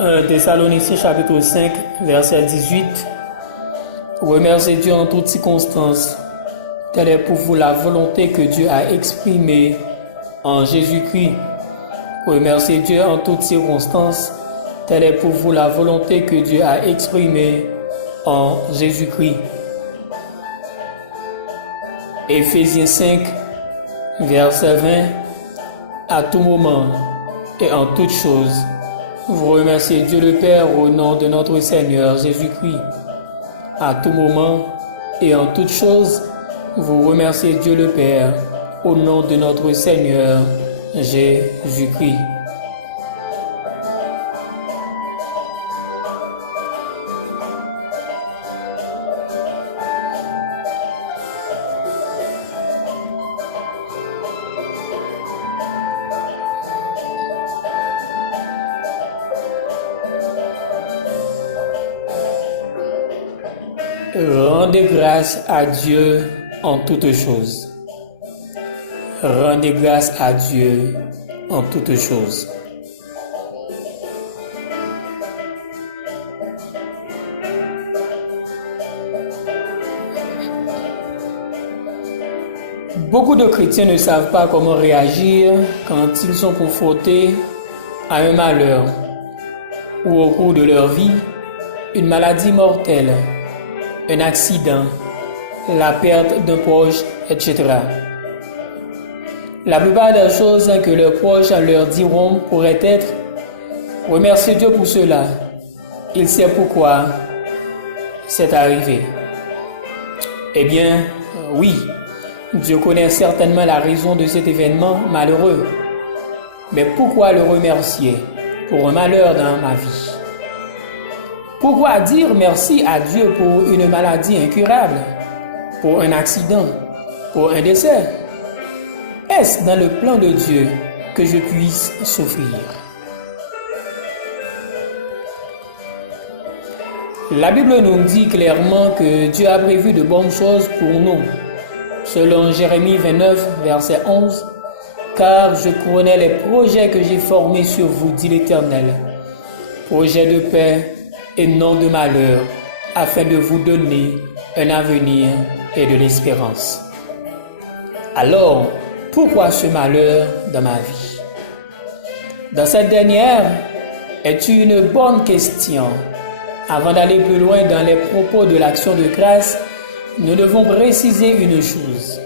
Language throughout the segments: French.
1 Thessaloniciens chapitre 5, verset 18. Remerciez Dieu en toutes circonstances. Telle est pour vous la volonté que Dieu a exprimée en Jésus-Christ. Remerciez Dieu en toutes circonstances. Telle est pour vous la volonté que Dieu a exprimée en Jésus-Christ. Éphésiens 5, verset 20. À tout moment et en toutes choses, vous remerciez Dieu le Père au nom de notre Seigneur Jésus-Christ. À tout moment et en toutes choses, vous remerciez Dieu le Père au nom de notre Seigneur Jésus-Christ. Rendez grâce à Dieu en toutes choses. Rendez grâce à Dieu en toutes choses. Beaucoup de chrétiens ne savent pas comment réagir quand ils sont confrontés à un malheur ou au cours de leur vie, une maladie mortelle, un accident, la perte d'un proche, etc. La plupart des choses que leurs proches leur diront pourraient être « Remerciez Dieu pour cela, il sait pourquoi c'est arrivé ». Eh bien, oui, Dieu connaît certainement la raison de cet événement malheureux. Mais pourquoi le remercier pour un malheur dans ma vie? Pourquoi dire merci à Dieu pour une maladie incurable, pour un accident, pour un décès? Est-ce dans le plan de Dieu que je puisse souffrir? La Bible nous dit clairement que Dieu a prévu de bonnes choses pour nous. Selon Jérémie 29, verset 11, « Car je connais les projets que j'ai formés sur vous, dit l'Éternel, projets de paix et non de malheur, afin de vous donner un avenir et de l'espérance. » Alors, pourquoi ce malheur dans ma vie? Dans cette dernière est une bonne question. Avant d'aller plus loin dans les propos de l'action de grâce, nous devons préciser une chose.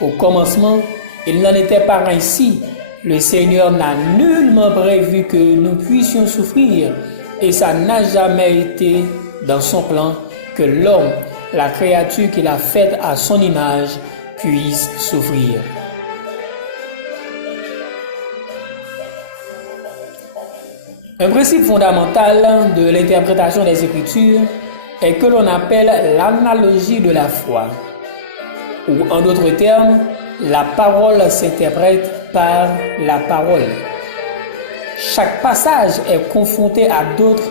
Au commencement, il n'en était pas ainsi. Le Seigneur n'a nullement prévu que nous puissions souffrir. Et ça n'a jamais été dans son plan que l'homme, la créature qu'il a faite à son image, puisse souffrir. Un principe fondamental de l'interprétation des Écritures est que l'on appelle l'analogie de la foi, ou en d'autres termes, la parole s'interprète par la parole. Chaque passage est confronté à d'autres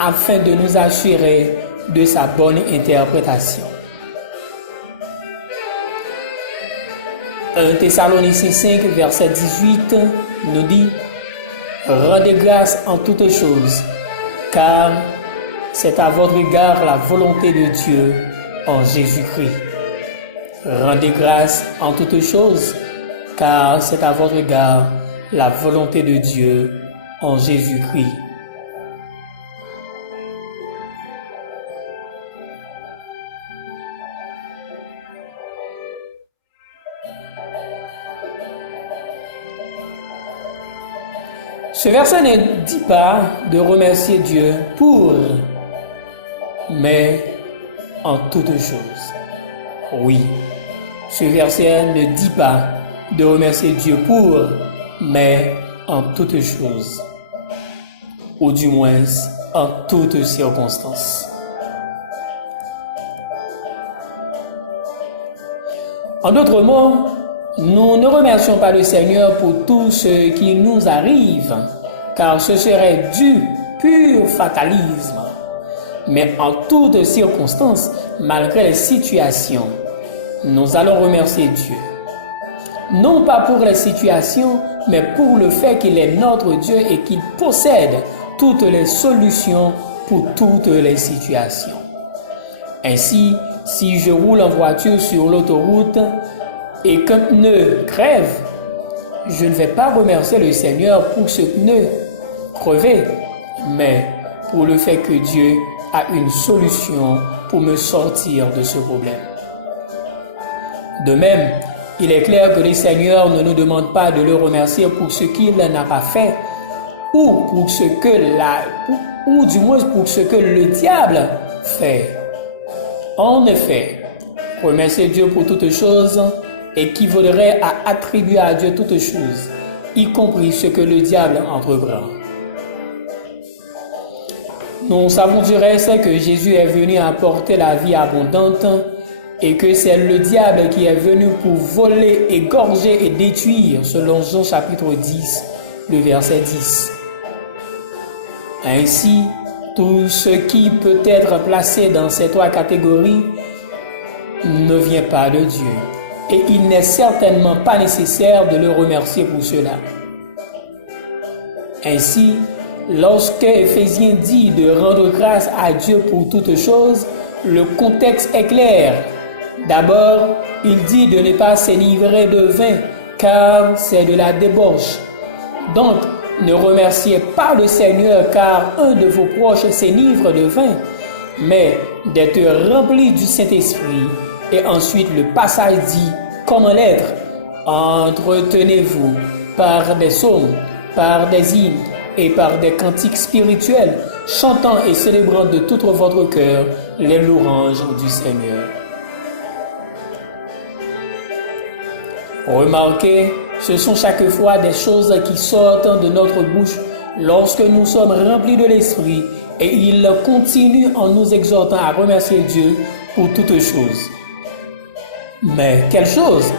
afin de nous assurer de sa bonne interprétation. 1 Thessaloniciens 5, verset 18 nous dit « Rendez grâce en toutes choses, car c'est à votre égard la volonté de Dieu en Jésus-Christ. » Rendez grâce en toutes choses, car c'est à votre égard la volonté de Dieu en Jésus-Christ. Ce verset ne dit pas de remercier Dieu pour, mais en toutes choses. Oui, ce verset ne dit pas de remercier Dieu pour, mais en toutes choses, ou du moins en toutes circonstances. En d'autres mots, nous ne remercions pas le Seigneur pour tout ce qui nous arrive, car ce serait du pur fatalisme. Mais en toutes circonstances, malgré les situations, nous allons remercier Dieu. Non pas pour les situations, mais pour le fait qu'il est notre Dieu et qu'il possède toutes les solutions pour toutes les situations. Ainsi, si je roule en voiture sur l'autoroute et qu'un pneu crève, je ne vais pas remercier le Seigneur pour ce pneu crevé, mais pour le fait que Dieu a une solution pour me sortir de ce problème. De même, il est clair que le Seigneur ne nous demande pas de le remercier pour ce qu'il n'a pas fait ou pour ce que ou du moins pour ce que le diable fait. En effet, remercier Dieu pour toutes choses équivaudrait à attribuer à Dieu toutes choses, y compris ce que le diable entreprend. Nous savons du reste que Jésus est venu apporter la vie abondante et que c'est le diable qui est venu pour voler, égorger et détruire, selon Jean chapitre 10, le verset 10. Ainsi, tout ce qui peut être placé dans ces trois catégories ne vient pas de Dieu. Et il n'est certainement pas nécessaire de le remercier pour cela. Ainsi, lorsque Éphésiens dit de rendre grâce à Dieu pour toutes choses, le contexte est clair. D'abord, il dit de ne pas s'enivrer de vin, car c'est de la débauche. Donc, ne remerciez pas le Seigneur car un de vos proches s'enivre de vin, mais d'être rempli du Saint-Esprit. Et ensuite, le passage dit, comme en lettres, entretenez-vous par des psaumes, par des hymnes et par des cantiques spirituels, chantant et célébrant de tout votre cœur les louanges du Seigneur. Remarquez, ce sont chaque fois des choses qui sortent de notre bouche lorsque nous sommes remplis de l'Esprit et il continue en nous exhortant à remercier Dieu pour toutes choses. Mais quelles choses?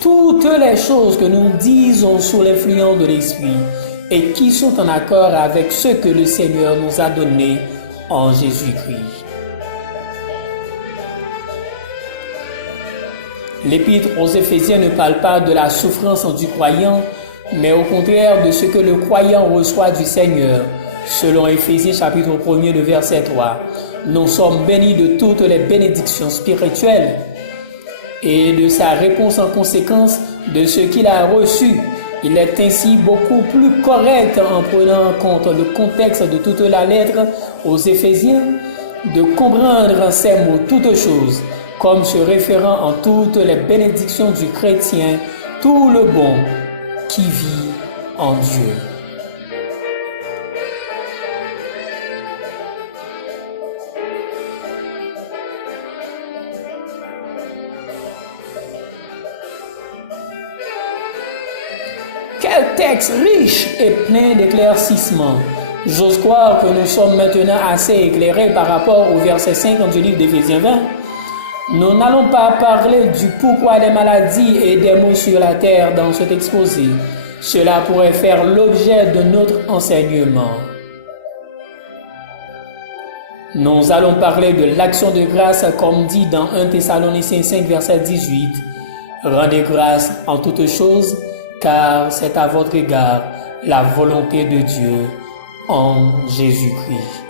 Toutes les choses que nous disons sous l'influence de l'Esprit et qui sont en accord avec ce que le Seigneur nous a donné en Jésus-Christ. L'Épître aux Éphésiens ne parle pas de la souffrance du croyant, mais au contraire de ce que le croyant reçoit du Seigneur. Selon Éphésiens chapitre 1er, le verset 3, nous sommes bénis de toutes les bénédictions spirituelles et de sa réponse en conséquence de ce qu'il a reçu. Il est ainsi beaucoup plus correct en prenant en compte le contexte de toute la lettre aux Éphésiens de comprendre ces mots toutes choses comme se référant en toutes les bénédictions du chrétien, tout le bon qui vit en Dieu. Quel texte riche et plein d'éclaircissements. J'ose croire que nous sommes maintenant assez éclairés par rapport au verset 5 du livre d'Éphésiens 20. Nous n'allons pas parler du pourquoi des maladies et des maux sur la terre dans cet exposé. Cela pourrait faire l'objet de notre enseignement. Nous allons parler de l'action de grâce comme dit dans 1 Thessaloniciens 5 verset 18. Rendez grâce en toutes choses, car c'est à votre égard la volonté de Dieu en Jésus-Christ.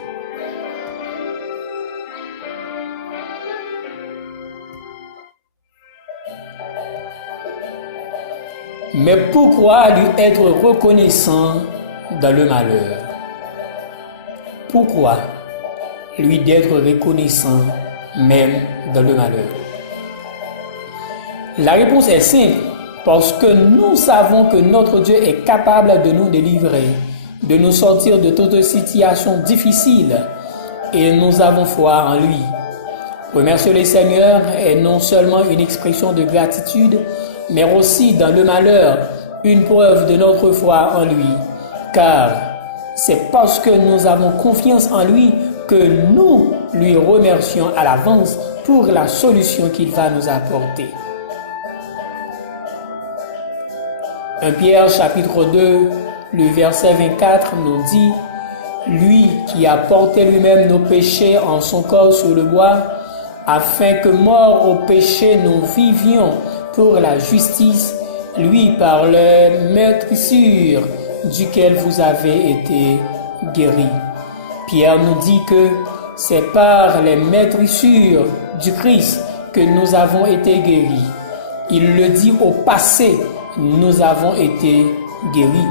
Mais pourquoi lui être reconnaissant dans le malheur? Pourquoi lui d'être reconnaissant même dans le malheur? La réponse est simple, parce que nous savons que notre Dieu est capable de nous délivrer, de nous sortir de toute situation difficile, et nous avons foi en lui. Remercier le Seigneur est non seulement une expression de gratitude, mais aussi dans le malheur, une preuve de notre foi en lui. Car c'est parce que nous avons confiance en lui que nous lui remercions à l'avance pour la solution qu'il va nous apporter. 1 Pierre chapitre 2, le verset 24 nous dit « Lui qui a porté lui-même nos péchés en son corps sur le bois, afin que morts au péché nous vivions pour la justice, lui par le meurtrissure duquel vous avez été guéris. Pierre nous dit que c'est par les maîtrissures du Christ que nous avons été guéris. Il le dit au passé, nous avons été guéris.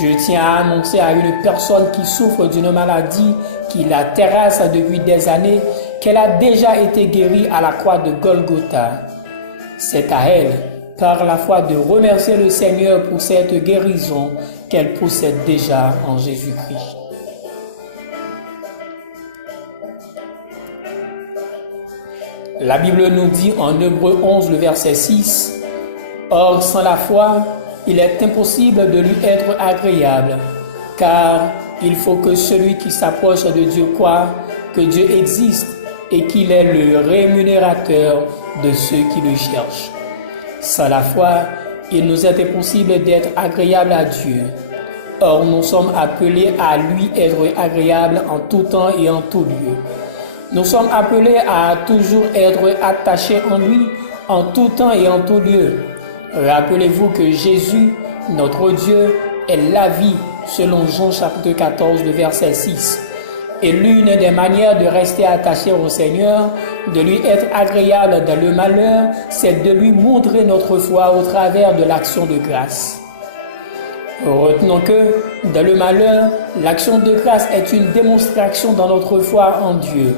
Je tiens à annoncer à une personne qui souffre d'une maladie qui la terrasse depuis des années qu'elle a déjà été guérie à la croix de Golgotha. C'est à elle, par la foi, de remercier le Seigneur pour cette guérison qu'elle possède déjà en Jésus-Christ. La Bible nous dit en Hébreux 11, le verset 6, « Or, sans la foi, il est impossible de lui être agréable, car il faut que celui qui s'approche de Dieu croie que Dieu existe et qu'il est le rémunérateur de ceux qui le cherchent. Sans la foi, il nous est impossible d'être agréable à Dieu. Or, nous sommes appelés à lui être agréables en tout temps et en tout lieu. Nous sommes appelés à toujours être attachés en lui en tout temps et en tout lieu. Rappelez-vous que Jésus, notre Dieu, est la vie, selon Jean chapitre 14, le verset 6. Et l'une des manières de rester attaché au Seigneur, de lui être agréable dans le malheur, c'est de lui montrer notre foi au travers de l'action de grâce. Retenons que, dans le malheur, l'action de grâce est une démonstration de notre foi en Dieu,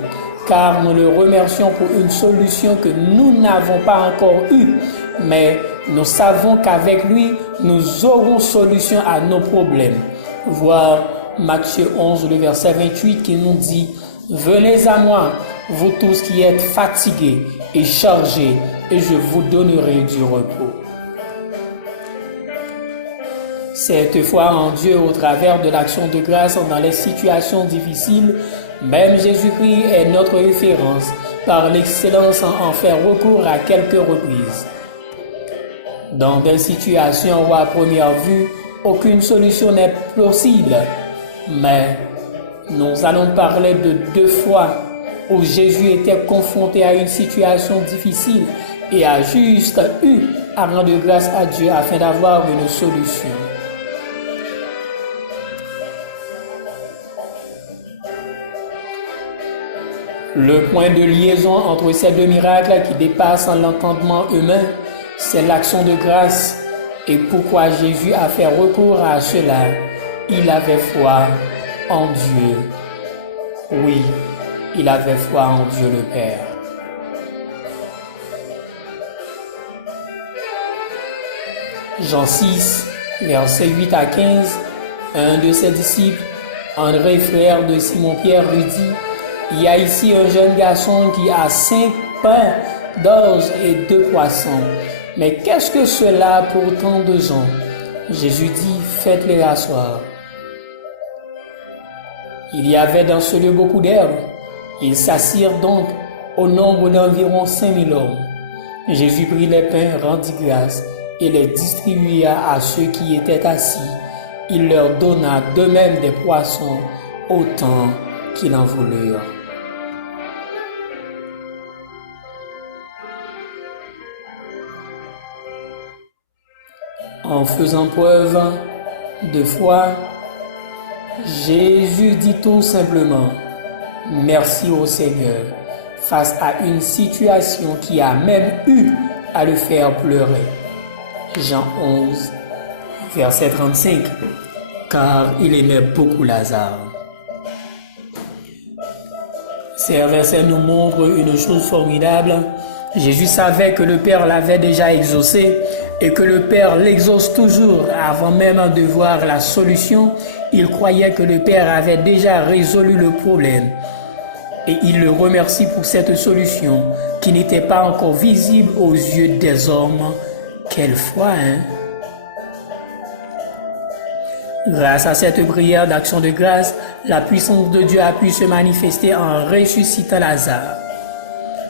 car nous le remercions pour une solution que nous n'avons pas encore eue, mais nous savons qu'avec lui, nous aurons solution à nos problèmes. Voir Matthieu 11, le verset 28 qui nous dit « Venez à moi, vous tous qui êtes fatigués et chargés, et je vous donnerai du repos. » Cette foi en Dieu au travers de l'action de grâce dans les situations difficiles, même Jésus-Christ est notre référence par l'excellence en faire recours à quelques reprises. Dans des situations où à première vue, aucune solution n'est possible, mais nous allons parler de 2 fois où Jésus était confronté à une situation difficile et a juste eu à rendre grâce à Dieu afin d'avoir une solution. Le point de liaison entre ces 2 miracles qui dépassent l'entendement humain, c'est l'action de grâce. Et pourquoi Jésus a fait recours à cela? Il avait foi en Dieu. Oui, il avait foi en Dieu le Père. Jean 6, versets 8 à 15, un de ses disciples, André, frère de Simon-Pierre, lui dit, « Il y a ici un jeune garçon qui a 5 pains d'orge et 2 poissons. Mais qu'est-ce que cela pour tant de gens? » Jésus dit, « Faites-les asseoir. » Il y avait dans ce lieu beaucoup d'herbes. Ils s'assirent donc au nombre d'environ 5000 hommes. Jésus prit les pains, rendit grâce et les distribua à ceux qui étaient assis. Il leur donna de même des poissons autant qu'ils en voulurent. En faisant preuve de foi, Jésus dit tout simplement « Merci au Seigneur » face à une situation qui a même eu à le faire pleurer. Jean 11, verset 35, car il aimait beaucoup Lazare. Ces versets nous montrent une chose formidable. Jésus savait que le Père l'avait déjà exaucé et que le Père l'exauce toujours avant même de voir la solution. Il croyait que le Père avait déjà résolu le problème. Et il le remercie pour cette solution qui n'était pas encore visible aux yeux des hommes. Quelle foi, hein? Grâce à cette prière d'action de grâce, la puissance de Dieu a pu se manifester en ressuscitant Lazare.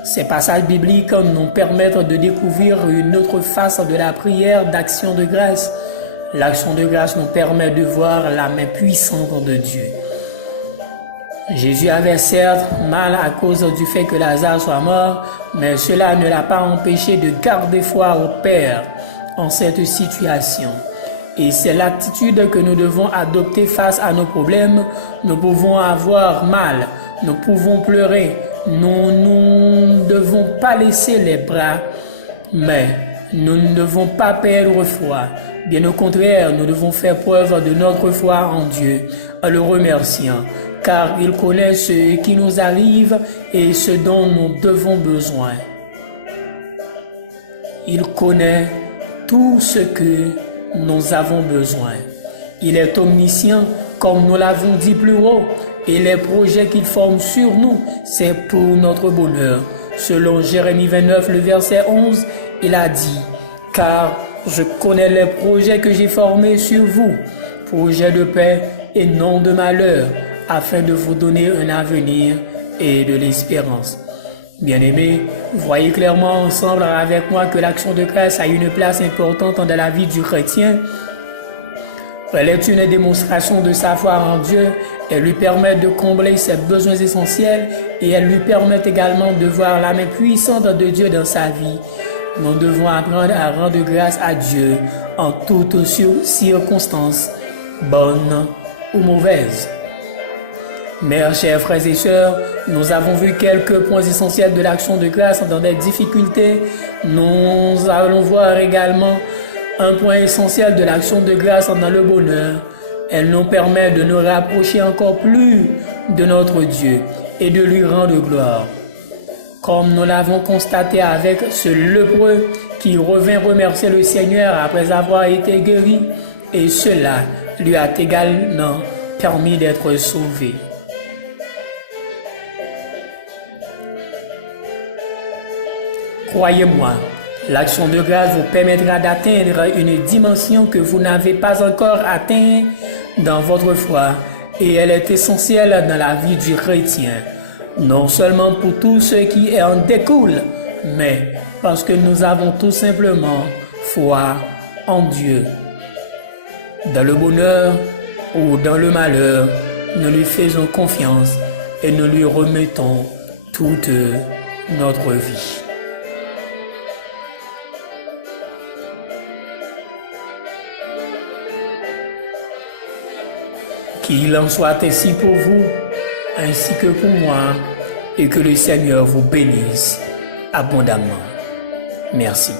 Ces passages bibliques nous permettent de découvrir une autre face de la prière d'action de grâce. L'action de grâce nous permet de voir la main puissante de Dieu. Jésus avait certes mal à cause du fait que Lazare soit mort, mais cela ne l'a pas empêché de garder foi au Père en cette situation. Et c'est l'attitude que nous devons adopter face à nos problèmes. Nous pouvons avoir mal, nous pouvons pleurer, nous ne devons pas laisser les bras, mais nous ne devons pas perdre foi. Bien au contraire, nous devons faire preuve de notre foi en Dieu en le remerciant, car il connaît ce qui nous arrive et ce dont nous devons besoin. Il connaît tout ce que nous avons besoin. Il est omniscient, comme nous l'avons dit plus haut, et les projets qu'il forme sur nous, c'est pour notre bonheur. Selon Jérémie 29, le verset 11, il a dit, « Car je connais les projets que j'ai formés sur vous, projets de paix et non de malheur, afin de vous donner un avenir et de l'espérance. » Bien-aimés, voyez clairement ensemble avec moi que l'action de grâce a une place importante dans la vie du chrétien. Elle est une démonstration de sa foi en Dieu, elle lui permet de combler ses besoins essentiels et elle lui permet également de voir la main puissante de Dieu dans sa vie. Nous devons apprendre à rendre grâce à Dieu en toutes circonstances, bonnes ou mauvaises. Mes chers frères et sœurs, nous avons vu quelques points essentiels de l'action de grâce dans des difficultés. Nous allons voir également un point essentiel de l'action de grâce dans le bonheur. Elle nous permet de nous rapprocher encore plus de notre Dieu et de lui rendre gloire. Comme nous l'avons constaté avec ce lépreux qui revint remercier le Seigneur après avoir été guéri, et cela lui a également permis d'être sauvé. Croyez-moi, l'action de grâce vous permettra d'atteindre une dimension que vous n'avez pas encore atteinte dans votre foi et elle est essentielle dans la vie du chrétien, non seulement pour tout ce qui en découle, mais parce que nous avons tout simplement foi en Dieu. Dans le bonheur ou dans le malheur, nous lui faisons confiance et nous lui remettons toute notre vie. Qu'il en soit ainsi pour vous, ainsi que pour moi, et que le Seigneur vous bénisse abondamment. Merci.